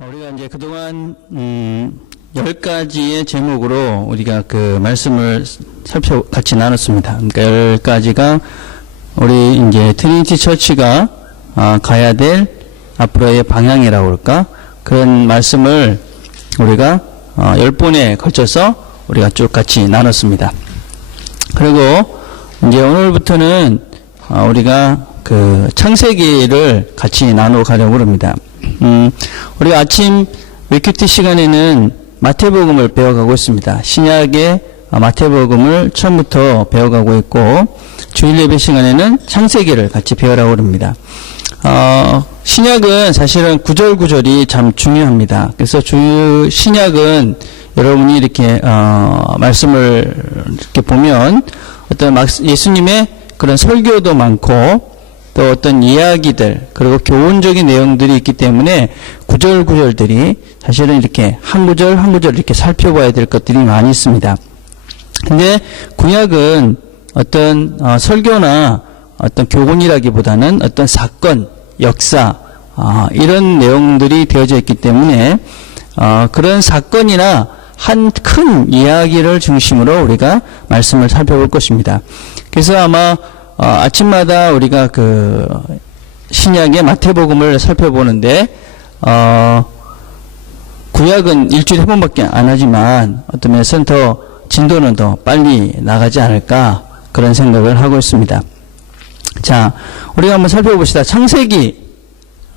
우리가 이제 그동안 10가지의 제목으로 우리가 그 말씀을 같이 나눴습니다. 그러니까 10가지가 우리 이제 트리니티 처치가 가야 될 앞으로의 방향이라고 그럴까? 그런 말씀을 우리가 10번에 걸쳐서 우리가 쭉 같이 나눴습니다. 그리고 이제 오늘부터는 우리가 그 창세기를 같이 나누어 가려고 합니다. 우리가 아침 위큐티 시간에는 마태복음을 배워가고 있습니다. 신약의 마태복음을 처음부터 배워가고 있고, 주일 예배 시간에는 창세기를 같이 배우라고 합니다. 신약은 사실은 구절구절이 참 중요합니다. 그래서 신약은 여러분이 이렇게 말씀을 이렇게 보면 어떤 예수님의 그런 설교도 많고 또 어떤 이야기들 그리고 교훈적인 내용들이 있기 때문에 구절구절들이 사실은 이렇게 한 구절 한 구절 이렇게 살펴봐야 될 것들이 많이 있습니다. 근데 구약은 어떤 설교나 어떤 교훈이라기보다는 어떤 사건, 역사 이런 내용들이 되어져 있기 때문에 그런 사건이나 한 큰 이야기를 중심으로 우리가 말씀을 살펴볼 것입니다. 그래서 아마 아침마다 우리가 그 신약의 마태복음을 살펴보는데 구약은 일주일에 한 번밖에 안 하지만 어떤 면에서는 더 진도는 더 빨리 나가지 않을까 그런 생각을 하고 있습니다. 자, 우리가 한번 살펴봅시다. 창세기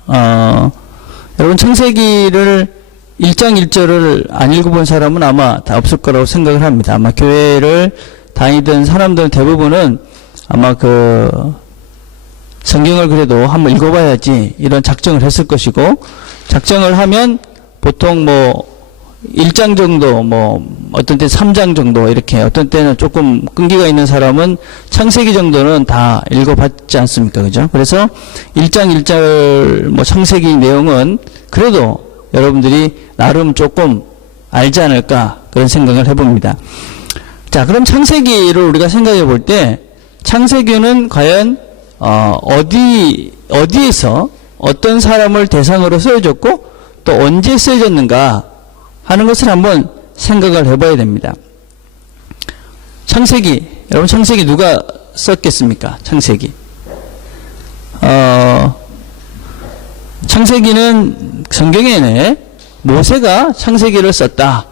여러분 창세기를 1장 1절을 안 읽어본 사람은 아마 다 없을 거라고 생각을 합니다. 아마 교회를 다니던 사람들 대부분은 아마 그 성경을 그래도 한번 읽어봐야지 이런 작정을 했을 것이고, 작정을 하면 보통 뭐 1장 정도 뭐 어떤 때 3장 정도 이렇게, 어떤 때는 조금 끈기가 있는 사람은 창세기 정도는 다 읽어봤지 않습니까? 그죠? 그래서 1장 1절 뭐 창세기 내용은 그래도 여러분들이 나름 조금 알지 않을까 그런 생각을 해봅니다. 자, 그럼 창세기를 우리가 생각해 볼 때 창세기는 과연 어디에서 어떤 사람을 대상으로 쓰여졌고 또 언제 쓰여졌는가 하는 것을 한번 생각을 해봐야 됩니다. 창세기, 여러분 창세기 누가 썼겠습니까? 창세기. 창세기는 성경에는 모세가 창세기를 썼다.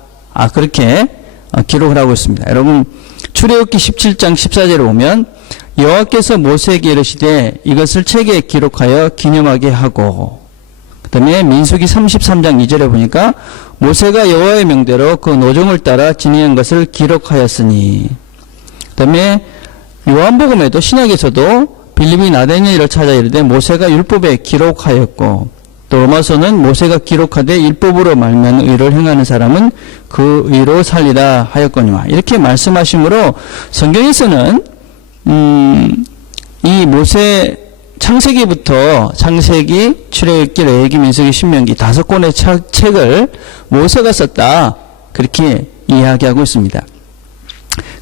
그렇게 기록을 하고 있습니다. 여러분 출애굽기 17장 14절에 보면 여호와께서 모세에게 이르시되 이것을 책에 기록하여 기념하게 하고, 그 다음에 민수기 33장 2절에 보니까 모세가 여호와의 명대로 그 노종을 따라 진행한 것을 기록하였으니, 그 다음에 요한복음에도 신약에서도 빌립이 나다니엘을 찾아 이르되 모세가 율법에 기록하였고, 또 로마서는 모세가 기록하되 율법으로 말미암는 의를 행하는 사람은 그 의로 살리라 하였거니와, 이렇게 말씀하시므로 성경에서는 이 모세 창세기부터 창세기, 출애굽기, 레위기, 민수기, 신명기 5권의 책을 모세가 썼다 그렇게 이야기하고 있습니다.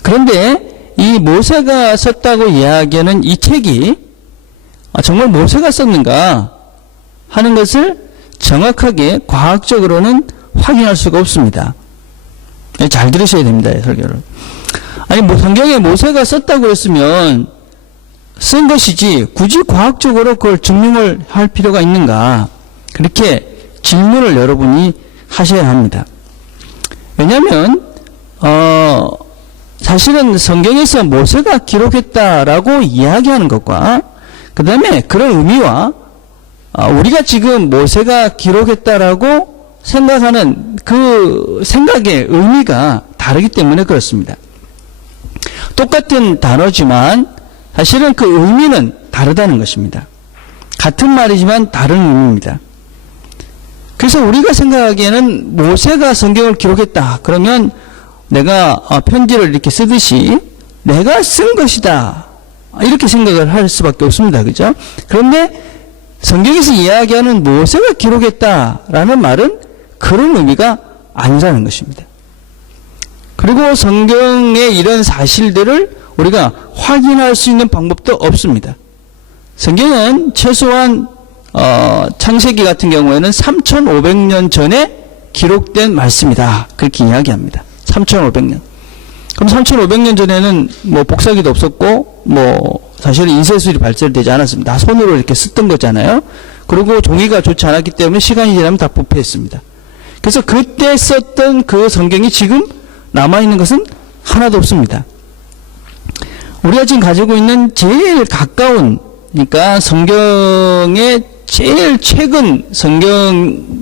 그런데 이 모세가 썼다고 이야기하는 이 책이 정말 모세가 썼는가 하는 것을 정확하게 과학적으로는 확인할 수가 없습니다. 잘 들으셔야 됩니다, 이 설교를. 아니, 뭐 성경에 모세가 썼다고 했으면 쓴 것이지 굳이 과학적으로 그걸 증명을 할 필요가 있는가, 그렇게 질문을 여러분이 하셔야 합니다. 왜냐하면 사실은 성경에서 모세가 기록했다라고 이야기하는 것과 그 다음에 그런 의미와 우리가 지금 모세가 기록했다라고 생각하는 그 생각의 의미가 다르기 때문에 그렇습니다. 똑같은 단어지만 사실은 그 의미는 다르다는 것입니다. 같은 말이지만 다른 의미입니다. 그래서 우리가 생각하기에는 모세가 성경을 기록했다 그러면 내가 편지를 이렇게 쓰듯이 내가 쓴 것이다 이렇게 생각을 할 수밖에 없습니다. 그죠? 그런데 성경에서 이야기하는 모세가 기록했다라는 말은 그런 의미가 아니라는 것입니다. 그리고 성경의 이런 사실들을 우리가 확인할 수 있는 방법도 없습니다. 성경은 최소한 창세기 같은 경우에는 3,500년 전에 기록된 말씀이다. 그렇게 이야기합니다. 3,500년. 그럼 3,500년 전에는 뭐 복사기도 없었고, 뭐, 사실은 인쇄술이 발달되지 않았습니다. 다 손으로 이렇게 쓰던 거잖아요. 그리고 종이가 좋지 않았기 때문에 시간이 지나면 다 부패했습니다. 그래서 그때 썼던 그 성경이 지금 남아있는 것은 하나도 없습니다. 우리가 지금 가지고 있는 제일 가까운, 그러니까 성경의 제일 최근 성경은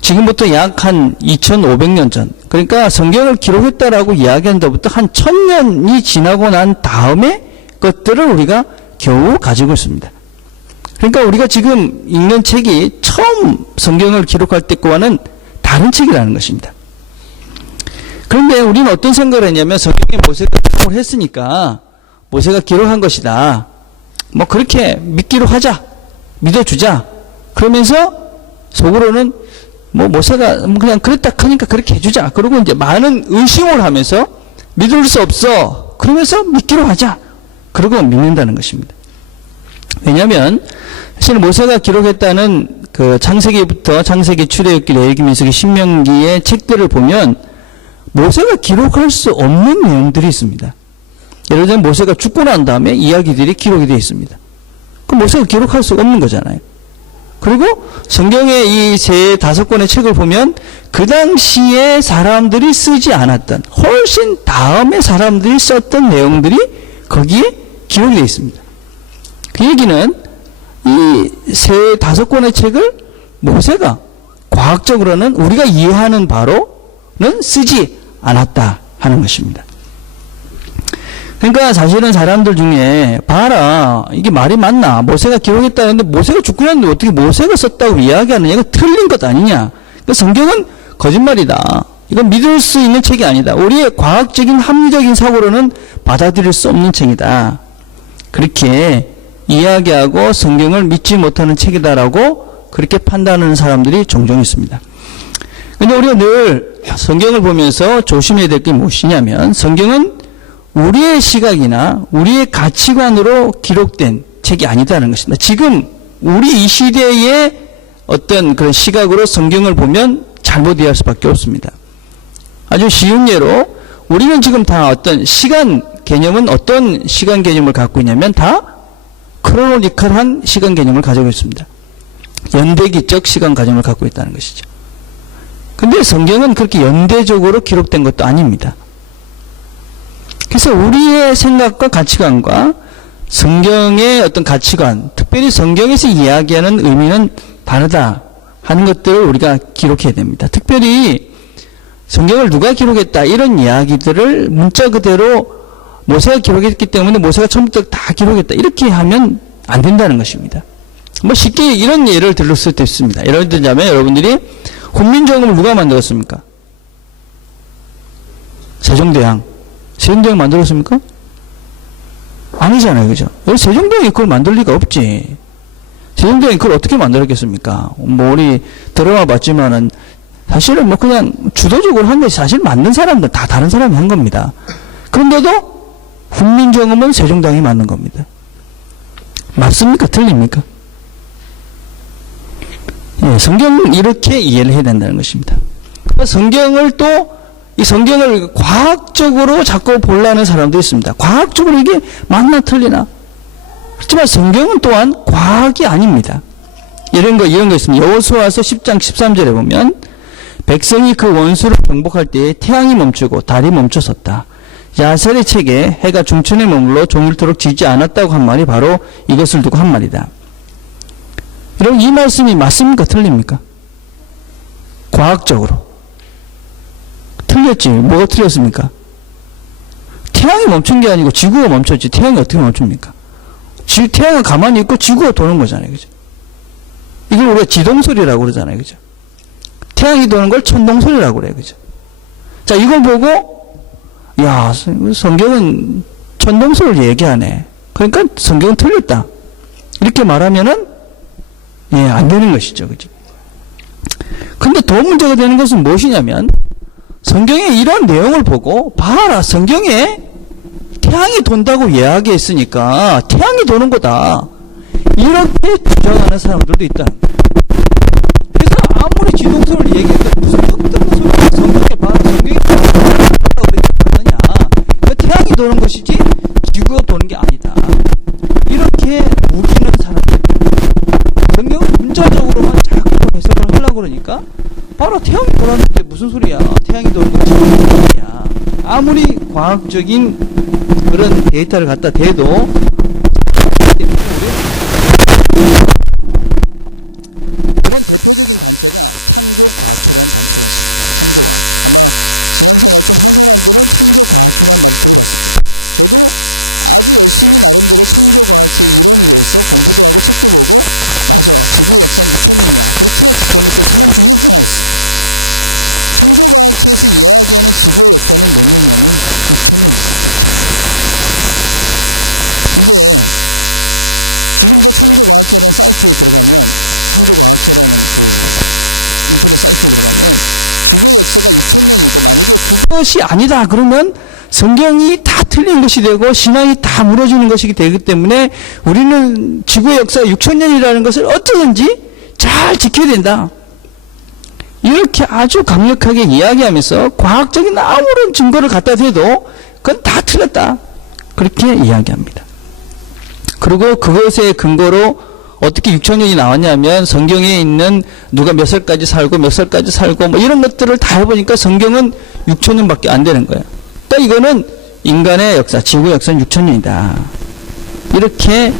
지금부터 약 한 2,500년 전, 그러니까 성경을 기록했다라고 이야기한 데부터 한 1,000년이 지나고 난 다음에 것들을 우리가 겨우 가지고 있습니다. 그러니까 우리가 지금 읽는 책이 처음 성경을 기록할 때과는 다른 책이라는 것입니다. 그런데 우리는 어떤 생각을 했냐면, 성경에 모세가 기록을 했으니까 모세가 기록한 것이다. 뭐 그렇게 믿기로 하자. 믿어주자. 그러면서 속으로는 뭐 모세가 그냥 그랬다 하니까 그렇게 해주자. 그리고 이제 많은 의심을 하면서 믿을 수 없어. 그러면서 믿기로 하자. 그러고 믿는다는 것입니다. 왜냐하면 사실 모세가 기록했다는 그 창세기부터 창세기, 출애굽기, 레위기, 민수기, 신명기의 책들을 보면 모세가 기록할 수 없는 내용들이 있습니다. 예를 들면 모세가 죽고 난 다음에 이야기들이 기록이 되어 있습니다. 그럼 모세가 기록할 수 없는 거잖아요. 그리고 성경의 이 3-5권의 책을 보면 그 당시에 사람들이 쓰지 않았던, 훨씬 다음에 사람들이 썼던 내용들이 거기에 기록이 되어 있습니다. 그 얘기는 이 3-5권의 책을 모세가 과학적으로는 우리가 이해하는 바로는 쓰지 않았다 하는 것입니다. 그러니까 사실은 사람들 중에 봐라, 이게 말이 맞나? 모세가 기록했다는데 모세가 죽고 났는데 어떻게 모세가 썼다고 이야기하느냐? 이거 틀린 것 아니냐? 그러니까 성경은 거짓말이다. 이건 믿을 수 있는 책이 아니다. 우리의 과학적인 합리적인 사고로는 받아들일 수 없는 책이다. 그렇게 이야기하고 성경을 믿지 못하는 책이다라고 그렇게 판단하는 사람들이 종종 있습니다. 근데 우리가 늘 성경을 보면서 조심해야 될 게 무엇이냐면, 성경은 우리의 시각이나 우리의 가치관으로 기록된 책이 아니다는 것입니다. 지금 우리 이 시대의 어떤 그런 시각으로 성경을 보면 잘못 이해할 수밖에 없습니다. 아주 쉬운 예로 우리는 지금 다 어떤 시간 개념은 어떤 시간 개념을 갖고 있냐면 다 크로노리컬한 시간 개념을 가지고 있습니다. 연대기적 시간 가정을 갖고 있다는 것이죠. 근데 성경은 그렇게 연대적으로 기록된 것도 아닙니다. 그래서 우리의 생각과 가치관과 성경의 어떤 가치관, 특별히 성경에서 이야기하는 의미는 다르다 하는 것들을 우리가 기록해야 됩니다. 특별히 성경을 누가 기록했다 이런 이야기들을 문자 그대로 모세가 기록했기 때문에 모세가 처음부터 다 기록했다 이렇게 하면 안 된다는 것입니다. 뭐 쉽게 이런 예를 들을 수도 있습니다. 예를 들자면 여러분들이 훈민정음을 누가 만들었습니까? 세종대왕. 세종대왕 만들었습니까? 아니잖아요. 그죠? 세종대왕이 그걸 만들 리가 없지. 세종대왕이 그걸 어떻게 만들었겠습니까? 뭐 우리 드라마 봤지만은 사실은 뭐 그냥 주도적으로 한 것이 사실 만든 사람들 다 다른 사람이 한 겁니다. 그런데도 훈민정음은 세종대왕이 만든 겁니다. 맞습니까? 틀립니까? 예, 성경은 이렇게 이해를 해야 된다는 것입니다. 성경을 또 이 성경을 과학적으로 자꾸 보려는 사람도 있습니다. 과학적으로 이게 맞나 틀리나? 그렇지만 성경은 또한 과학이 아닙니다. 이런 거 있습니다. 여호수아서 10장 13절에 보면 백성이 그 원수를 정복할 때에 태양이 멈추고 달이 멈춰섰다. 야셀의 책에 해가 중천에 머물러 조물토록 지지 않았다고 한 말이 바로 이것을 두고 한 말이다. 여러분 이 말씀이 맞습니까? 틀립니까? 과학적으로. 틀렸지. 뭐가 틀렸습니까? 태양이 멈춘 게 아니고 지구가 멈췄지. 태양이 어떻게 멈춥니까? 태양은 가만히 있고 지구가 도는 거잖아요. 그죠? 이걸 우리가 지동설이라고 그러잖아요. 그죠? 태양이 도는 걸 천동설이라고 그래요. 그죠? 자, 이걸 보고, 야, 성경은 천동설을 얘기하네. 그러니까 성경은 틀렸다. 이렇게 말하면은, 예, 안 되는 것이죠. 그죠? 근데 더 문제가 되는 것은 무엇이냐면, 성경의 이런 내용을 보고 봐라 성경에 태양이 돈다고 이야기했으니까 태양이 도는 거다 이렇게 주장하는 사람들도 있다. 그래서 아무리 지동설을 얘기해도 무슨 헛되는 소리야. 성경에 봐라. 성경에 뭐라고 그랬느냐. 그 태양이 도는 것이지 지구가 도는 게 아니다. 이렇게 우기는 사람들. 성경은 문자적으로만 자꾸 해석을 하려고 그러니까 바로 태양이 돌았는데 무슨 소리야. 태양이 도는 것이 무슨 소리야. 아무리 과학적인 그런 데이터를 갖다 대도 것이 아니다. 그러면 성경이 다 틀린 것이 되고 신앙이 다 무너지는 것이 되기 때문에 우리는 지구의 역사가 6,000년이라는 것을 어쩌든지 잘 지켜야 된다. 이렇게 아주 강력하게 이야기하면서 과학적인 아무런 증거를 갖다 대도 그건 다 틀렸다. 그렇게 이야기합니다. 그리고 그것의 근거로 어떻게 6,000년이 나왔냐면 성경에 있는 누가 몇 살까지 살고 몇 살까지 살고 뭐 이런 것들을 다 해보니까 성경은 6,000년밖에 안 되는 거예요. 그러니까 이거는 인간의 역사, 지구의 역사는 6,000년이다. 이렇게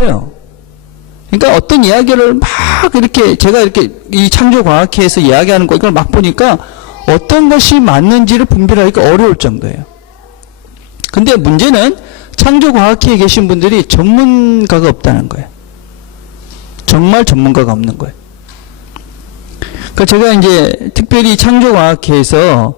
높아요. 그러니까 어떤 이야기를 막 이렇게 제가 이렇게 이 창조과학회에서 이야기하는 거 이걸 막 보니까 어떤 것이 맞는지를 분별하기가 어려울 정도예요. 근데 문제는 창조과학회에 계신 분들이 전문가가 없다는 거예요. 정말 전문가가 없는 거예요. 그러니까 제가 이제 특별히 창조과학회에서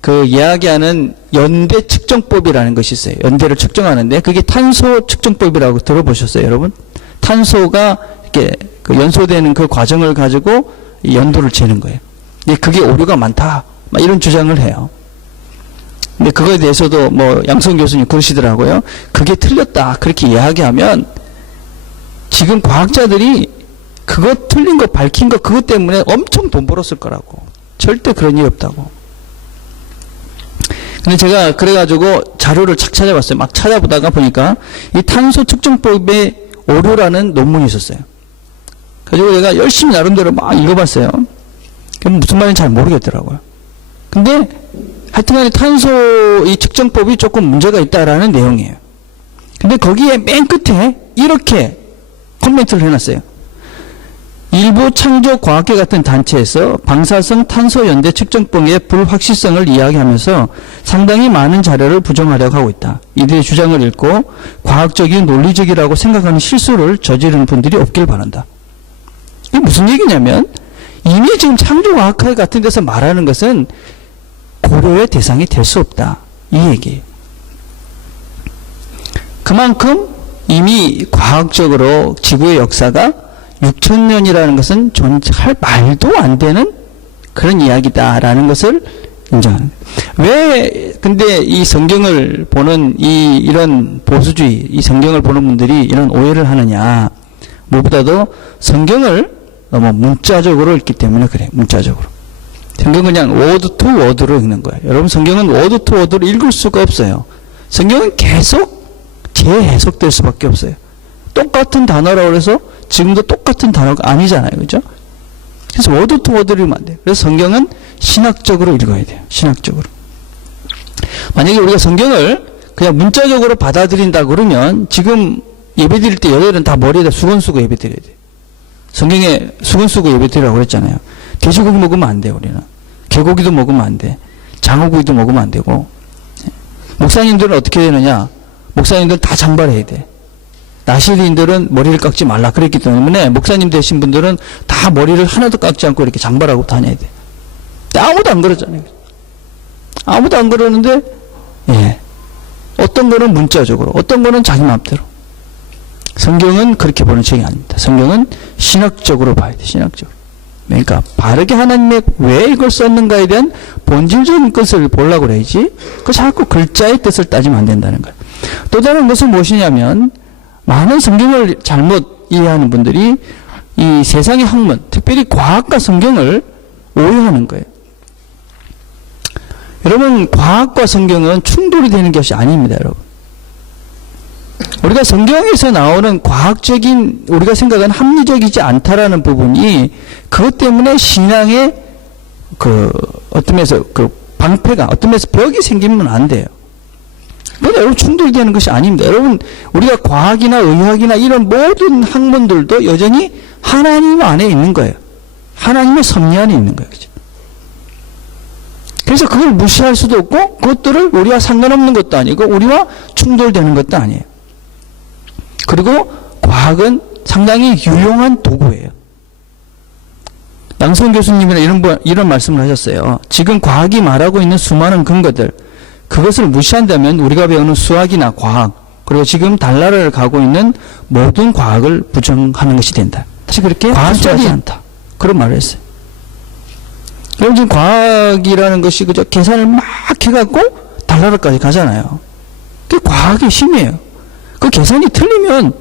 그 이야기하는 연대 측정법이라는 것이 있어요. 연대를 측정하는데 그게 탄소 측정법이라고 들어보셨어요, 여러분? 탄소가 이렇게 그 연소되는 그 과정을 가지고 연도를 재는 거예요. 근데 그게 오류가 많다, 막 이런 주장을 해요. 근데 그거에 대해서도 뭐 양성 교수님 그러시더라고요. 그게 틀렸다 그렇게 이야기하면 지금 과학자들이 그거 틀린 거 밝힌 거 그것 때문에 엄청 돈 벌었을 거라고. 절대 그런 일 없다고. 근데 제가 그래가지고 자료를 착 찾아봤어요. 막 찾아보다가 보니까 이 탄소 측정법의 오류라는 논문이 있었어요. 그래가지고 제가 열심히 나름대로 막 읽어봤어요. 그럼 무슨 말인지 잘 모르겠더라고요. 근데 하여튼간에 탄소 이 측정법이 조금 문제가 있다라는 내용이에요. 근데 거기에 맨 끝에 이렇게 코멘트를 해놨어요. 일부 창조과학계 같은 단체에서 방사성 탄소 연대 측정법의 불확실성을 이야기하면서 상당히 많은 자료를 부정하려고 하고 있다. 이들의 주장을 읽고 과학적인 논리적이라고 생각하는 실수를 저지르는 분들이 없길 바란다. 이게 무슨 얘기냐면 이미 지금 창조과학회 같은 데서 말하는 것은 고려의 대상이 될 수 없다. 이 얘기예요. 그만큼 이미 과학적으로 지구의 역사가 6,000년이라는 것은 존재할 말도 안 되는 그런 이야기다라는 것을 인정하는 거예요. 왜 근데 이 성경을 보는 이런 보수주의, 이 성경을 보는 분들이 이런 오해를 하느냐. 무엇보다도 성경을 너무 문자적으로 읽기 때문에 그래요. 문자적으로. 성경은 그냥 워드 투 워드로 읽는 거예요. 여러분 성경은 워드 투 워드로 읽을 수가 없어요. 성경은 계속 재해석될 수밖에 없어요. 똑같은 단어라고 해서 지금도 똑같은 단어가 아니잖아요. 그죠? 그래서 워드 투 워드로 읽으면 안 돼요. 그래서 성경은 신학적으로 읽어야 돼요. 신학적으로. 만약에 우리가 성경을 그냥 문자적으로 받아들인다 그러면 지금 예배 드릴 때 여자들은 다 머리에다 수건 쓰고 예배 드려야 돼요. 성경에 수건 쓰고 예배 드리라고 그랬잖아요. 돼지고기 먹으면 안 돼요. 우리는. 개고기도 먹으면 안 돼. 장어고기도 먹으면 안 되고. 목사님들은 어떻게 되느냐. 목사님들은 다 장발해야 돼. 나시린들은 머리를 깎지 말라 그랬기 때문에 목사님 되신 분들은 다 머리를 하나도 깎지 않고 이렇게 장발하고 다녀야 돼. 아무도 안 그러잖아요. 아무도 안 그러는데 예. 어떤 거는 문자적으로 어떤 거는 자기 마음대로. 성경은 그렇게 보는 책이 아닙니다. 성경은 신학적으로 봐야 돼. 신학적으로. 그러니까 바르게 하나님의 왜 이걸 썼는가에 대한 본질적인 것을 보려고 그래야지 그 자꾸 글자의 뜻을 따지면 안 된다는 거예요. 또 다른 것은 무엇이냐면 많은 성경을 잘못 이해하는 분들이 이 세상의 학문, 특별히 과학과 성경을 오해하는 거예요. 여러분, 과학과 성경은 충돌이 되는 것이 아닙니다, 여러분. 우리가 성경에서 나오는 과학적인, 우리가 생각하는 합리적이지 않다라는 부분이 그것 때문에 신앙의 어떤 면에서 방패가, 어떤 면에서 벽이 생기면 안 돼요. 그러니까 여러분 충돌되는 것이 아닙니다. 여러분 우리가 과학이나 의학이나 이런 모든 학문들도 여전히 하나님 안에 있는 거예요. 하나님의 섭리 안에 있는 거예요. 그렇죠? 그래서 그걸 무시할 수도 없고 그것들을 우리와 상관없는 것도 아니고 우리와 충돌되는 것도 아니에요. 그리고 과학은 상당히 유용한 도구예요. 양성 교수님이나 이런 말씀을 하셨어요. 지금 과학이 말하고 있는 수많은 근거들 그것을 무시한다면 우리가 배우는 수학이나 과학 그리고 지금 달나라를 가고 있는 모든 과학을 부정하는 것이 된다. 다시 그렇게 과학적이지 않다. 그런 말을 했어요. 여러분 지금 과학이라는 것이 그저 계산을 막 해갖고 달나라까지 가잖아요. 그게 과학의 힘이에요. 그 계산이 틀리면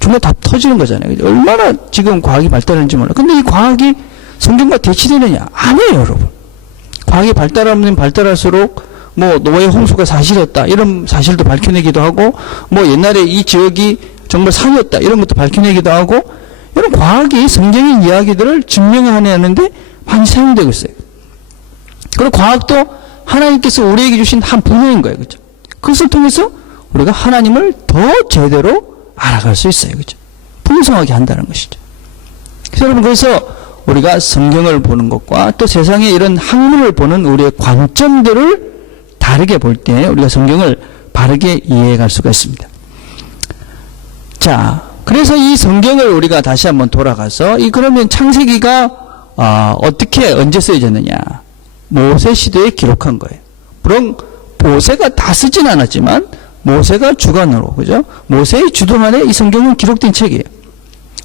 정말 다 터지는 거잖아요. 얼마나 지금 과학이 발달했는지 몰라. 근데 이 과학이 성경과 대치되느냐? 아니에요, 여러분. 과학이 발달하면 발달할수록 뭐 노예 홍수가 사실이었다 이런 사실도 밝혀내기도 하고 뭐 옛날에 이 지역이 정말 산이었다 이런 것도 밝혀내기도 하고 이런 과학이 성경의 이야기들을 증명하는데 많이 사용되고 있어요. 그리고 과학도 하나님께서 우리에게 주신 한 분야인 거예요. 그렇죠? 그것을 통해서 우리가 하나님을 더 제대로 알아갈 수 있어요. 그죠? 풍성하게 한다는 것이죠. 그래서 여러분, 그래서 우리가 성경을 보는 것과 또 세상의 이런 학문을 보는 우리의 관점들을 다르게 볼 때 우리가 성경을 바르게 이해해 갈 수가 있습니다. 자, 그래서 이 성경을 우리가 다시 한번 돌아가서 그러면 창세기가 어떻게 언제 쓰여졌느냐? 모세 시대에 기록한 거예요. 물론 모세가 다 쓰진 않았지만 모세가 주관으로, 그죠? 모세의 주도만에 이 성경은 기록된 책이에요.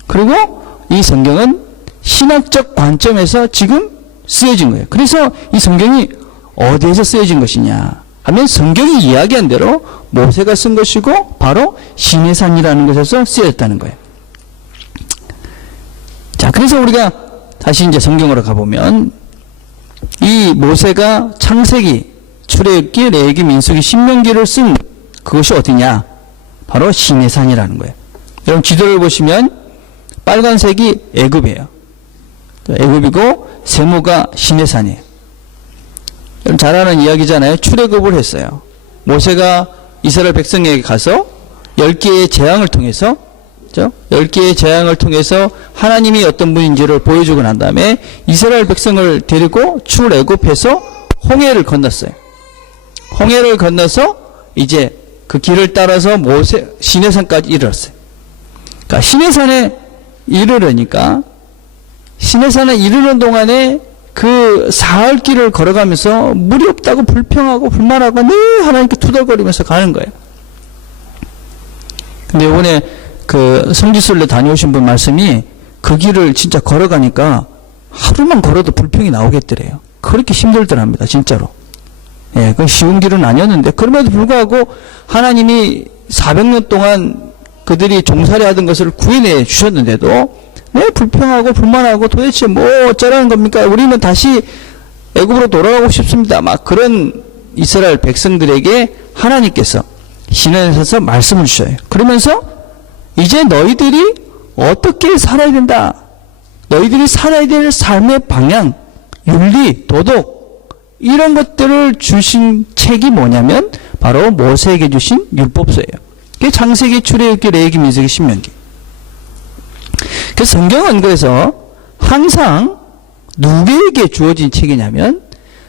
그리고 이 성경은 신학적 관점에서 지금 쓰여진 거예요. 그래서 이 성경이 어디에서 쓰여진 것이냐 하면 성경이 이야기한 대로 모세가 쓴 것이고 바로 시내산이라는 곳에서 쓰여졌다는 거예요. 자, 그래서 우리가 다시 이제 성경으로 가보면 이 모세가 창세기, 출애굽기, 레위기, 민수기, 신명기를 쓴 그것이 어디냐? 바로 시내산이라는 거예요. 여러분 지도를 보시면 빨간색이 애굽이에요. 애굽이고 세모가 시내산이에요. 여러분 잘 아는 이야기잖아요. 출애굽을 했어요. 모세가 이스라엘 백성에게 가서 10개의 재앙을 통해서, 그렇죠? 10개의 재앙을 통해서 하나님이 어떤 분인지를 보여주고 난 다음에 이스라엘 백성을 데리고 출애굽해서 홍해를 건넜어요. 홍해를 건너서 이제 그 길을 따라서 시내산까지 이르렀어요. 그러니까 시내산에 이르르니까 시내산에 이르는 동안에 그 사흘 길을 걸어가면서 물이 없다고 불평하고 불만하고 늘 하나님께 투덜거리면서 가는 거예요. 근데 이번에 그 성지순례 다녀오신 분 말씀이 그 길을 진짜 걸어가니까 하루만 걸어도 불평이 나오겠더래요. 그렇게 힘들더랍니다. 진짜로. 예, 그 쉬운 길은 아니었는데 그럼에도 불구하고 하나님이 400년 동안 그들이 종살이 하던 것을 구해내 주셨는데도 왜 불평하고 불만하고 도대체 뭐 어쩌라는 겁니까? 우리는 다시 애굽으로 돌아가고 싶습니다. 막 그런 이스라엘 백성들에게 하나님께서 시내에서 말씀을 주셔요. 그러면서 이제 너희들이 어떻게 살아야 된다. 너희들이 살아야 될 삶의 방향, 윤리, 도덕 이런 것들을 주신 책이 뭐냐면 바로 모세에게 주신 율법서예요. 그게 창세기, 출애굽기, 레위기, 민수기, 신명기. 그 성경은 그래서 항상 누구에게 주어진 책이냐면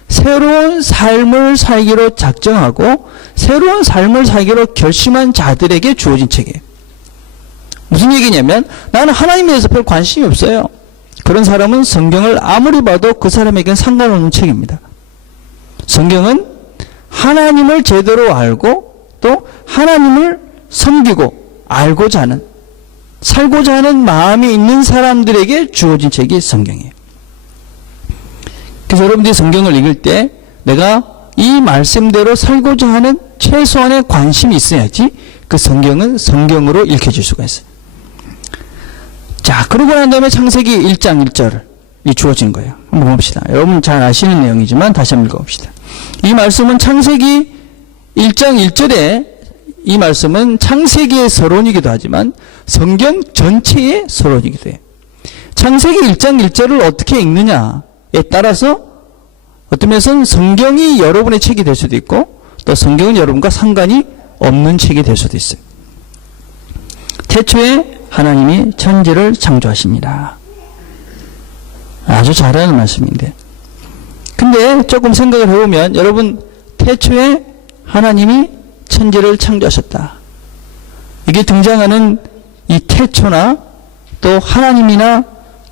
새로운 삶을 살기로 작정하고 새로운 삶을 살기로 결심한 자들에게 주어진 책이에요. 무슨 얘기냐면 나는 하나님에 대해서 별 관심이 없어요. 그런 사람은 성경을 아무리 봐도 그 사람에게는 상관없는 책입니다. 성경은 하나님을 제대로 알고 또 하나님을 섬기고 알고자 하는 살고자 하는 마음이 있는 사람들에게 주어진 책이 성경이에요. 그래서 여러분들이 성경을 읽을 때 내가 이 말씀대로 살고자 하는 최소한의 관심이 있어야지 그 성경은 성경으로 읽혀질 수가 있어요. 자, 그러고 난 다음에 창세기 1장 1절이 주어진 거예요. 한번 봅시다. 여러분 잘 아시는 내용이지만 다시 한번 읽어봅시다. 이 말씀은 창세기 1장 1절에 이 말씀은 창세기의 서론이기도 하지만 성경 전체의 서론이기도 해요. 창세기 1장 1절을 어떻게 읽느냐에 따라서 어떤 면에서는 성경이 여러분의 책이 될 수도 있고 또 성경은 여러분과 상관이 없는 책이 될 수도 있어요. 태초에 하나님이 천지를 창조하십니다. 아주 잘하는 말씀인데 근데 조금 생각을 해보면 여러분 태초에 하나님이 천지를 창조하셨다. 이게 등장하는 이 태초나 또 하나님이나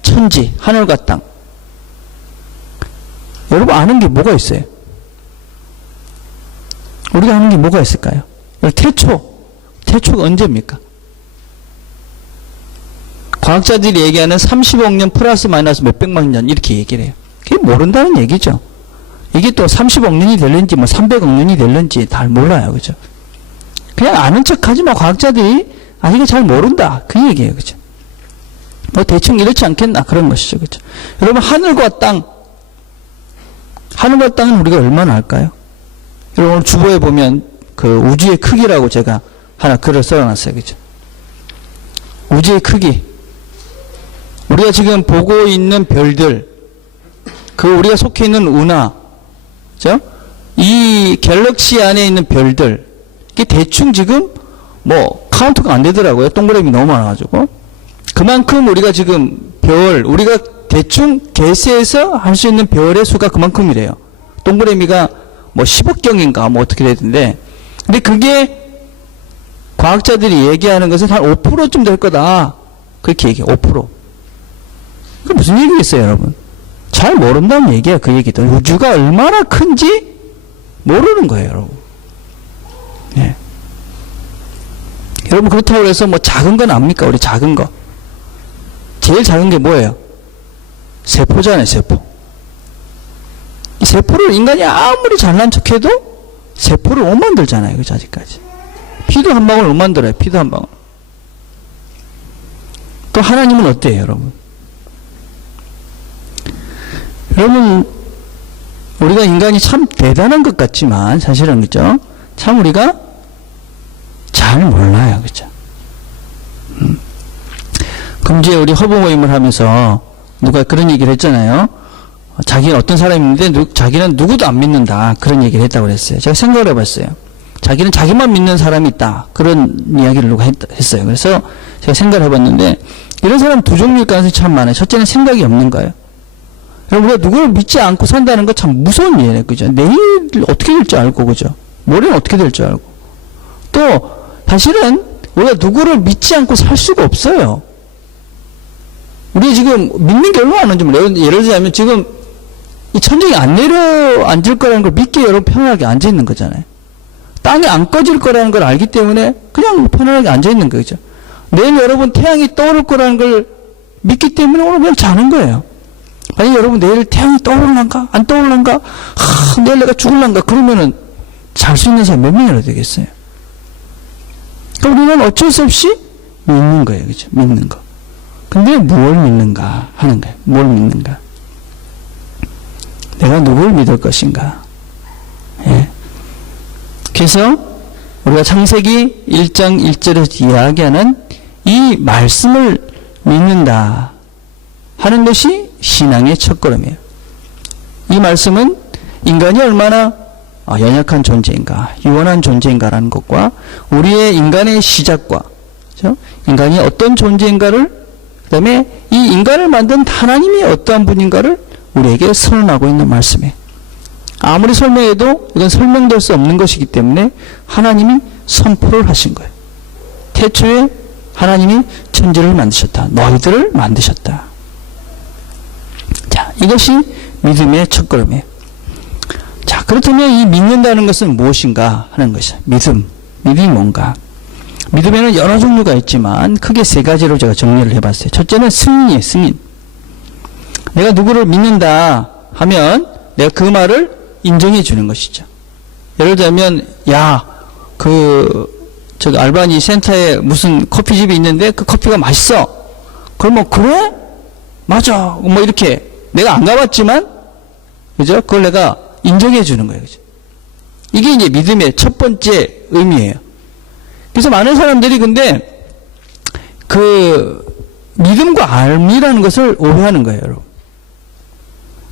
천지, 하늘과 땅. 여러분 아는 게 뭐가 있어요? 우리가 아는 게 뭐가 있을까요? 태초가 언제입니까? 과학자들이 얘기하는 30억 년 플러스 마이너스 몇백만 년 이렇게 얘기를 해요. 그게 모른다는 얘기죠. 이게 또 30억 년이 될는지 뭐 300억 년이 될는지 잘 몰라요. 그죠? 그냥 아는 척 하지 마. 과학자들이 이게 잘 모른다. 그 얘기예요. 그죠? 뭐 대충 이렇지 않겠나 그런 것이죠. 그죠? 여러분 하늘과 땅은 우리가 얼마나 알까요? 여러분 오늘 주보에 보면 그 우주의 크기라고 제가 하나 글을 써놨어요. 그죠? 우주의 크기. 우리가 지금 보고 있는 별들, 우리가 속해 있는 운하, 그죠? 이 갤럭시 안에 있는 별들, 이게 대충 지금 뭐 카운트가 안 되더라고요. 동그라미 너무 많아가지고. 그만큼 우리가 지금 우리가 대충 계세해서 할 수 있는 별의 수가 그만큼이래요. 동그라미가 뭐 10억 경인가 뭐 어떻게 되던데. 근데 그게 과학자들이 얘기하는 것은 한 5%쯤 될 거다. 그렇게 얘기해요. 5%. 그 무슨 얘기겠어요, 여러분? 잘 모른다는 얘기야, 그 얘기도. 우주가 얼마나 큰지 모르는 거예요, 여러분. 예. 여러분, 그렇다고 해서 뭐 작은 건 압니까? 우리 작은 거. 제일 작은 게 뭐예요? 세포잖아요, 세포. 이 세포를 인간이 아무리 잘난 척해도 세포를 못 만들잖아요, 그죠, 아직까지. 피도 한 방울 못 만들어요, 피도 한 방울. 또 하나님은 어때요, 여러분? 여러분, 우리가 인간이 참 대단한 것 같지만, 사실은, 그죠? 참 우리가 잘 몰라요, 그죠? 금주에 우리 허브 모임을 하면서 누가 그런 얘기를 했잖아요. 자기는 어떤 사람인데 자기는 누구도 안 믿는다. 그런 얘기를 했다고 그랬어요. 제가 생각을 해봤어요. 자기는 자기만 믿는 사람이 있다. 그런 이야기를 누가 했어요. 그래서 제가 생각을 해봤는데 이런 사람 두 종류일 가능성이 참 많아요. 첫째는 생각이 없는 거예요. 여러분, 우리가 누구를 믿지 않고 산다는 거 참 무서운 일이에요. 그죠? 내일 어떻게 될지 알고, 그죠? 모레는 어떻게 될지 알고. 또 사실은 우리가 누구를 믿지 않고 살 수가 없어요. 우리 지금 믿는 게 얼마나 많은지 몰라요. 예를 들자면 지금 이 천장이 안 내려앉을 거라는 걸 믿게 여러분 편안하게 앉아 있는 거잖아요. 땅이 안 꺼질 거라는 걸 알기 때문에 그냥 편안하게 앉아 있는 거죠. 내일 여러분 태양이 떠오를 거라는 걸 믿기 때문에 오늘 그냥 자는 거예요. 만약 여러분 내일 태양이 떠오를란가? 안 떠오를란가? 내일 내가 죽을란가? 그러면은 잘 수 있는 사람 몇 명이나 되겠어요? 그럼 우리는 어쩔 수 없이 믿는 거예요. 그죠? 믿는 거. 근데 무엇을 믿는가 하는 거예요. 뭘 믿는가? 내가 누구를 믿을 것인가? 예. 그래서 우리가 창세기 1장 1절에서 이야기하는 이 말씀을 믿는다 하는 것이 신앙의 첫걸음이에요. 이 말씀은 인간이 얼마나 연약한 존재인가, 유한한 존재인가라는 것과 우리의 인간의 시작과, 그렇죠? 인간이 어떤 존재인가를, 그 다음에 이 인간을 만든 하나님이 어떠한 분인가를 우리에게 선언하고 있는 말씀이에요. 아무리 설명해도 이건 설명될 수 없는 것이기 때문에 하나님이 선포를 하신 거예요. 태초에 하나님이 천지를 만드셨다. 너희들을 만드셨다. 자, 이것이 믿음의 첫걸음이에요. 자, 그렇다면 이 믿는다는 것은 무엇인가 하는 것이죠. 믿음이 뭔가. 믿음에는 여러 종류가 있지만 크게 세 가지로 제가 정리를 해봤어요. 첫째는 승인이에요. 승인. 내가 누구를 믿는다 하면 내가 그 말을 인정해 주는 것이죠. 예를 들자면 저기 알바니 센터에 무슨 커피집이 있는데 그 커피가 맛있어. 그러면 그래? 맞아. 뭐 이렇게 내가 안 가봤지만 그죠? 그걸 내가 인정해 주는 거예요. 그죠? 이게 이제 믿음의 첫 번째 의미예요. 그래서 많은 사람들이 근데 그 믿음과 알미라는 것을 오해하는 거예요, 여러분.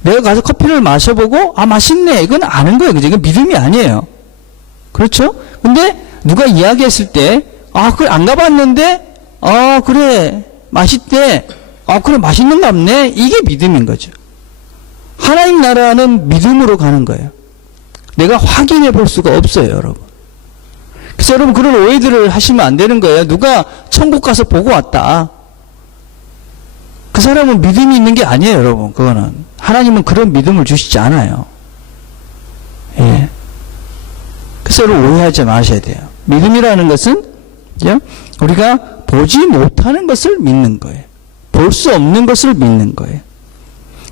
내가 가서 커피를 마셔보고 맛있네. 이건 아는 거예요. 그죠? 이건 믿음이 아니에요. 그렇죠? 근데 누가 이야기했을 때 그래 안 가봤는데 그래 맛있대. 그래 맛있는가 보네. 이게 믿음인 거죠. 하나님 나라는 믿음으로 가는 거예요. 내가 확인해 볼 수가 없어요, 여러분. 그래서 여러분 그런 오해들을 하시면 안 되는 거예요. 누가 천국 가서 보고 왔다. 그 사람은 믿음이 있는 게 아니에요, 여러분. 그거는 하나님은 그런 믿음을 주시지 않아요. 예. 그래서 여러분 오해하지 마셔야 돼요. 믿음이라는 것은 우리가 보지 못하는 것을 믿는 거예요. 볼 수 없는 것을 믿는 거예요.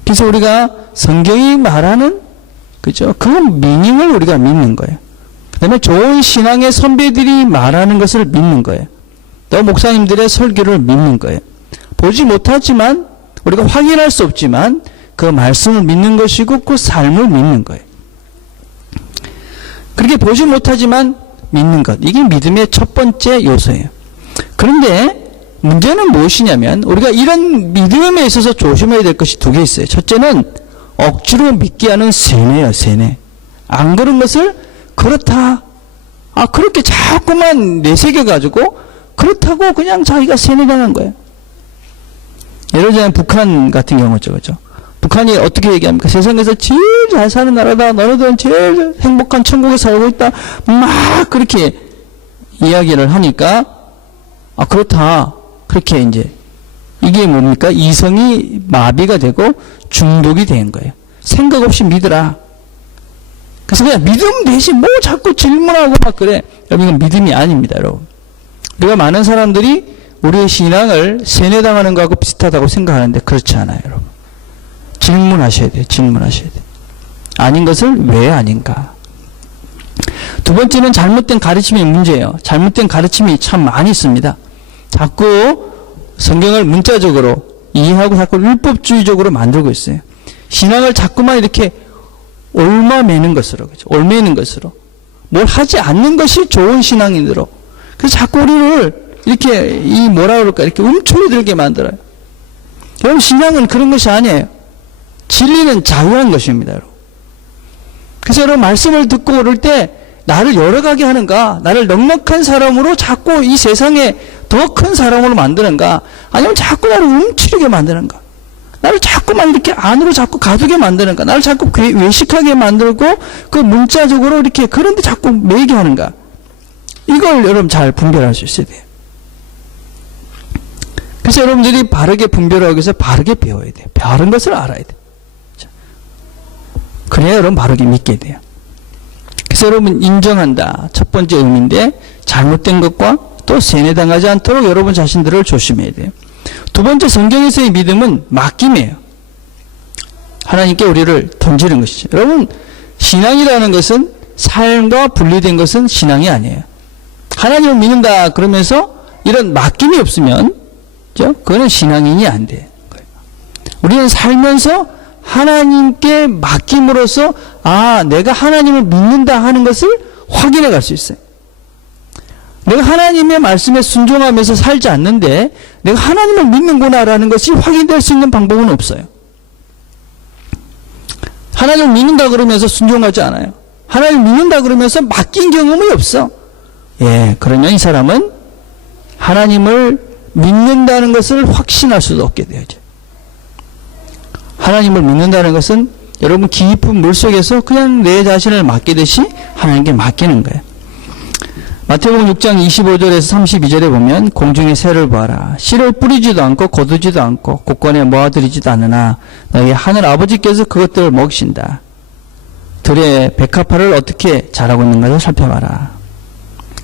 그래서 우리가 성경이 말하는 그죠? 그 미닝을 우리가 믿는 거예요. 그 다음에 좋은 신앙의 선배들이 말하는 것을 믿는 거예요. 또 목사님들의 설교를 믿는 거예요. 보지 못하지만 우리가 확인할 수 없지만 그 말씀을 믿는 것이고 그 삶을 믿는 거예요. 그렇게 보지 못하지만 믿는 것. 이게 믿음의 첫 번째 요소예요. 그런데 문제는 무엇이냐면 우리가 이런 믿음에 있어서 조심해야 될 것이 두 개 있어요. 첫째는 억지로 믿게 하는 세뇌예요. 세뇌. 안 그런 것을 그렇다. 그렇게 자꾸만 내새겨가지고 그렇다고 그냥 자기가 세뇌당한 거예요. 예를 들면 북한 같은 경우죠. 그죠? 북한이 어떻게 얘기합니까? 세상에서 제일 잘 사는 나라다. 너네들은 제일 행복한 천국에 살고 있다. 막 그렇게 이야기를 하니까, 아, 그렇다. 그렇게 이제, 이게 뭡니까? 이성이 마비가 되고 중독이 된 거예요. 생각 없이 믿으라. 그래서 그냥 믿음 대신 뭐 자꾸 질문하고 막 그래. 여러분, 이건 믿음이 아닙니다, 여러분. 우리가 많은 사람들이 우리의 신앙을 세뇌당하는 것하고 비슷하다고 생각하는데 그렇지 않아요, 여러분. 질문하셔야 돼요. 질문하셔야 돼요. 아닌 것을 왜 아닌가. 두 번째는 잘못된 가르침의 문제예요. 잘못된 가르침이 참 많이 있습니다. 자꾸 성경을 문자적으로 이해하고 자꾸 율법주의적으로 만들고 있어요. 신앙을 자꾸만 이렇게 올매는 것으로, 그렇죠? 올매는 것으로. 뭘 하지 않는 것이 좋은 신앙인으로. 그래서 자꾸 우리를 이렇게 뭐라 그럴까 이렇게 움츠러들게 만들어요. 여러분, 신앙은 그런 것이 아니에요. 진리는 자유한 것입니다, 여러분. 그래서 여러분, 말씀을 듣고 오를 때 나를 열어가게 하는가, 나를 넉넉한 사람으로 자꾸 이 세상에 더 큰 사람으로 만드는가, 아니면 자꾸 나를 움츠리게 만드는가, 나를 자꾸만 이렇게 안으로 자꾸 가두게 만드는가, 나를 자꾸 외식하게 만들고 그 문자적으로 이렇게 그런데 자꾸 매이게 하는가. 이걸 여러분 잘 분별할 수 있어야 돼요. 그래서 여러분들이 바르게 분별하기 위해서 바르게 배워야 돼요. 바른 것을 알아야 돼요. 그래야 여러분 바르게 믿게 돼요. 그래서 여러분 인정한다. 첫 번째 의미인데 잘못된 것과 또 세뇌당하지 않도록 여러분 자신들을 조심해야 돼요. 두 번째 성경에서의 믿음은 맡김이에요. 하나님께 우리를 던지는 것이죠. 여러분, 신앙이라는 것은 삶과 분리된 것은 신앙이 아니에요. 하나님을 믿는다 그러면서 이런 맡김이 없으면 그거는 신앙인이 안 돼요. 우리는 살면서 하나님께 맡김으로써 아, 내가 하나님을 믿는다 하는 것을 확인해 갈 수 있어요. 내가 하나님의 말씀에 순종하면서 살지 않는데 내가 하나님을 믿는구나라는 것이 확인될 수 있는 방법은 없어요. 하나님을 믿는다 그러면서 순종하지 않아요. 하나님을 믿는다 그러면서 맡긴 경험이 없어. 예, 그러면 이 사람은 하나님을 믿는다는 것을 확신할 수도 없게 되어져. 하나님을 믿는다는 것은 여러분 깊은 물속에서 그냥 내 자신을 맡기듯이 하나님께 맡기는 거예요. 마태복음 6장 25절에서 32절에 보면 공중의 새를 보아라. 씨를 뿌리지도 않고 거두지도 않고 곳간에 모아들이지도 않으나 너희 하늘 아버지께서 그것들을 먹이신다. 들의 백합화를 어떻게 자라고 있는가를 살펴봐라.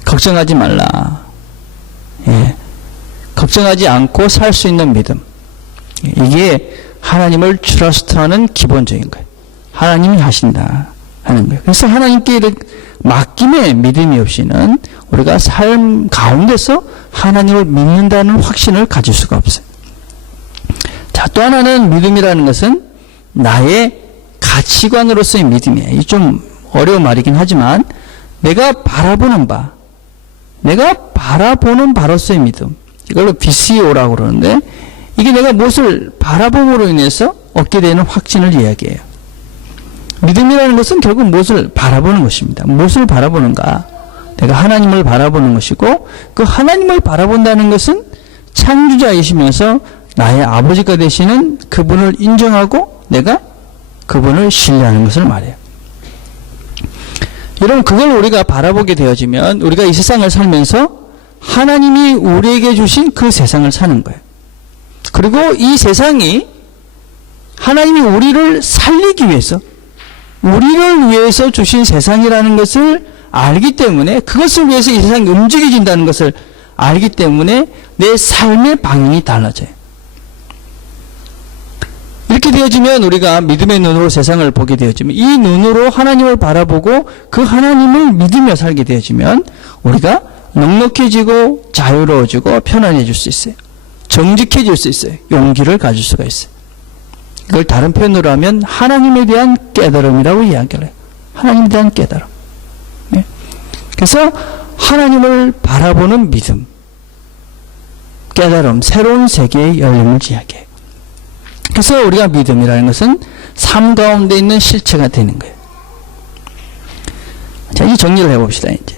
걱정하지 말라. 예. 걱정하지 않고 살 수 있는 믿음. 이게 하나님을 트러스트하는 기본적인 거예요. 하나님이 하신다 하는 거예요. 그래서 하나님께 맡김의 믿음이 없이는 우리가 삶 가운데서 하나님을 믿는다는 확신을 가질 수가 없어요. 자, 또 하나는 믿음이라는 것은 나의 가치관으로서의 믿음이에요. 이 좀 어려운 말이긴 하지만 내가 바라보는 바, 내가 바라보는 바로서의 믿음. 이걸로 VCO라고 그러는데 이게 내가 무엇을 바라봄으로 인해서 얻게 되는 확신을 이야기해요. 믿음이라는 것은 결국 무엇을 바라보는 것입니다. 무엇을 바라보는가? 내가 하나님을 바라보는 것이고 그 하나님을 바라본다는 것은 창조자이시면서 나의 아버지가 되시는 그분을 인정하고 내가 그분을 신뢰하는 것을 말해요. 여러분, 그걸 우리가 바라보게 되어지면 우리가 이 세상을 살면서 하나님이 우리에게 주신 그 세상을 사는 거예요. 그리고 이 세상이 하나님이 우리를 살리기 위해서 우리를 위해서 주신 세상이라는 것을 알기 때문에 그것을 위해서 이 세상이 움직여진다는 것을 알기 때문에 내 삶의 방향이 달라져요. 이렇게 되어지면 우리가 믿음의 눈으로 세상을 보게 되어지면 이 눈으로 하나님을 바라보고 그 하나님을 믿으며 살게 되어지면 우리가 넉넉해지고 자유로워지고 편안해질 수 있어요. 정직해질 수 있어요. 용기를 가질 수가 있어요. 이걸 다른 표현으로 하면 하나님에 대한 깨달음이라고 이야기를 해요. 하나님에 대한 깨달음. 네. 그래서 하나님을 바라보는 믿음, 깨달음, 새로운 세계의 열림을 이야기해요. 그래서 우리가 믿음이라는 것은 삶 가운데 있는 실체가 되는 거예요. 자, 이 정리를 해봅시다. 이제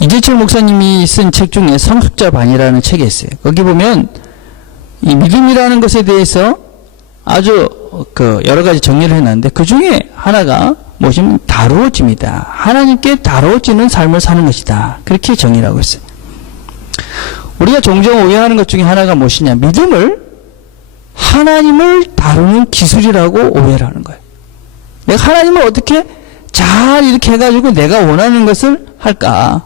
이재철 목사님이 쓴 책 중에 성숙자반이라는 책이 있어요. 거기 보면 이 믿음이라는 것에 대해서 아주 여러 가지 정리를 해놨는데 그 중에 하나가 뭐냐면 다루어집니다. 하나님께 다루어지는 삶을 사는 것이다. 그렇게 정의를 하고 있어요. 우리가 종종 오해하는 것 중에 하나가 무엇이냐? 믿음을 하나님을 다루는 기술이라고 오해를 하는 거예요. 내가 하나님을 어떻게 잘 이렇게 해가지고 내가 원하는 것을 할까?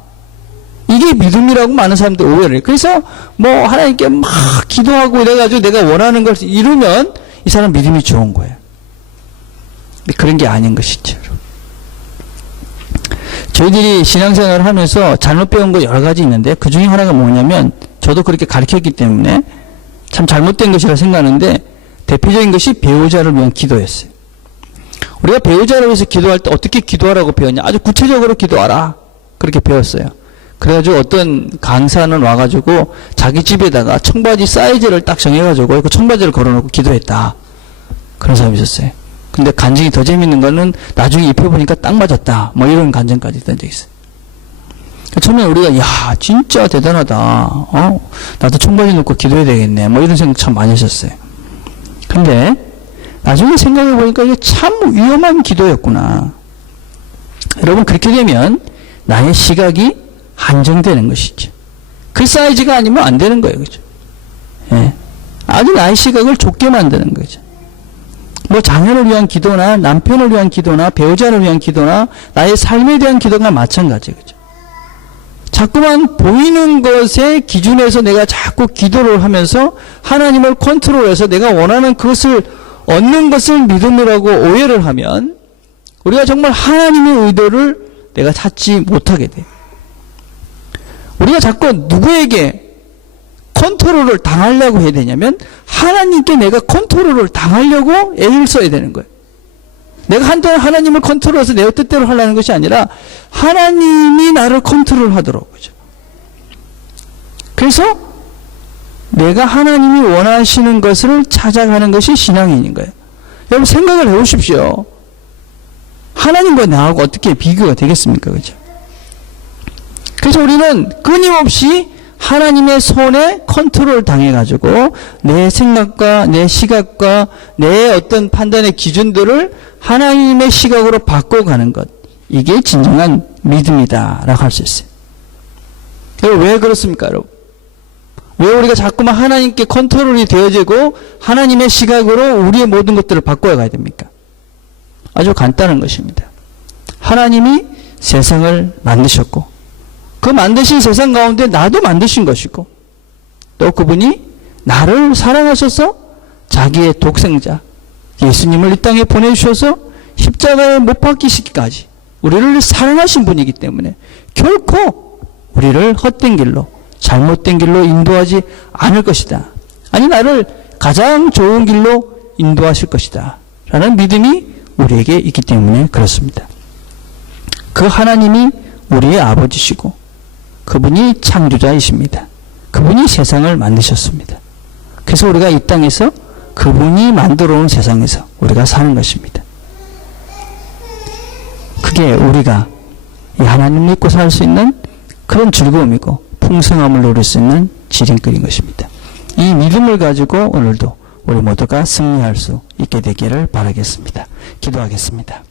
이게 믿음이라고 많은 사람들이 오해를 해요. 그래서 뭐 하나님께 막 기도하고 이래가지고 내가 원하는 것을 이루면 이 사람 믿음이 좋은 거예요. 근데 그런 게 아닌 것이죠. 저희들이 신앙생활을 하면서 잘못 배운 거 여러 가지 있는데 그 중에 하나가 뭐냐면 저도 그렇게 가르쳤기 때문에 참 잘못된 것이라 생각하는데 대표적인 것이 배우자를 위한 기도였어요. 우리가 배우자를 위해서 기도할 때 어떻게 기도하라고 배웠냐? 아주 구체적으로 기도하라. 그렇게 배웠어요. 그래가지고 어떤 강사는 와가지고 자기 집에다가 청바지 사이즈를 딱 정해가지고 그 청바지를 걸어놓고 기도했다. 그런 사람이 있었어요. 근데 간증이 더 재밌는 거는 나중에 입혀보니까 딱 맞았다. 뭐 이런 간증까지 있던 적이 있어요. 처음에 우리가 야 진짜 대단하다. 나도 청바지 놓고 기도해야 되겠네. 뭐 이런 생각 참 많이 하셨어요. 근데 나중에 생각해보니까 이게 참 위험한 기도였구나. 여러분 그렇게 되면 나의 시각이 한정되는 것이죠. 그 사이즈가 아니면 안 되는 거예요. 그죠? 예. 아주 나의 시각을 좁게 만드는 거죠. 뭐 자녀를 위한 기도나 남편을 위한 기도나 배우자를 위한 기도나 나의 삶에 대한 기도가 마찬가지예요. 그죠? 자꾸만 보이는 것의 기준에서 내가 자꾸 기도를 하면서 하나님을 컨트롤해서 내가 원하는 그것을 얻는 것을 믿음이라고 오해를 하면 우리가 정말 하나님의 의도를 내가 찾지 못하게 돼요. 우리가 자꾸 누구에게 컨트롤을 당하려고 해야 되냐면 하나님께 내가 컨트롤을 당하려고 애를 써야 되는 거예요. 내가 한동안 하나님을 컨트롤해서 내 뜻대로 하려는 것이 아니라 하나님이 나를 컨트롤하도록. 그죠? 그래서 내가 하나님이 원하시는 것을 찾아가는 것이 신앙인인 거예요. 여러분 생각을 해보십시오. 하나님과 나하고 어떻게 비교가 되겠습니까? 그죠? 그래서 우리는 끊임없이 하나님의 손에 컨트롤 당해가지고 내 생각과 내 시각과 내 어떤 판단의 기준들을 하나님의 시각으로 바꿔가는 것. 이게 진정한 믿음이다라고 할 수 있어요. 왜 그렇습니까, 여러분? 왜 우리가 자꾸만 하나님께 컨트롤이 되어지고 하나님의 시각으로 우리의 모든 것들을 바꿔가야 됩니까? 아주 간단한 것입니다. 하나님이 세상을 만드셨고 그 만드신 세상 가운데 나도 만드신 것이고 또 그분이 나를 사랑하셔서 자기의 독생자 예수님을 이 땅에 보내주셔서 십자가에 못 박히시기까지 우리를 사랑하신 분이기 때문에 결코 우리를 헛된 길로 잘못된 길로 인도하지 않을 것이다. 아니 나를 가장 좋은 길로 인도하실 것이다. 라는 믿음이 우리에게 있기 때문에 그렇습니다. 그 하나님이 우리의 아버지시고 그분이 창조자이십니다. 그분이 세상을 만드셨습니다. 그래서 우리가 이 땅에서 그분이 만들어 온 세상에서 우리가 사는 것입니다. 그게 우리가 이 하나님 믿고 살 수 있는 그런 즐거움이고 풍성함을 누릴 수 있는 지름길인 것입니다. 이 믿음을 가지고 오늘도 우리 모두가 승리할 수 있게 되기를 바라겠습니다. 기도하겠습니다.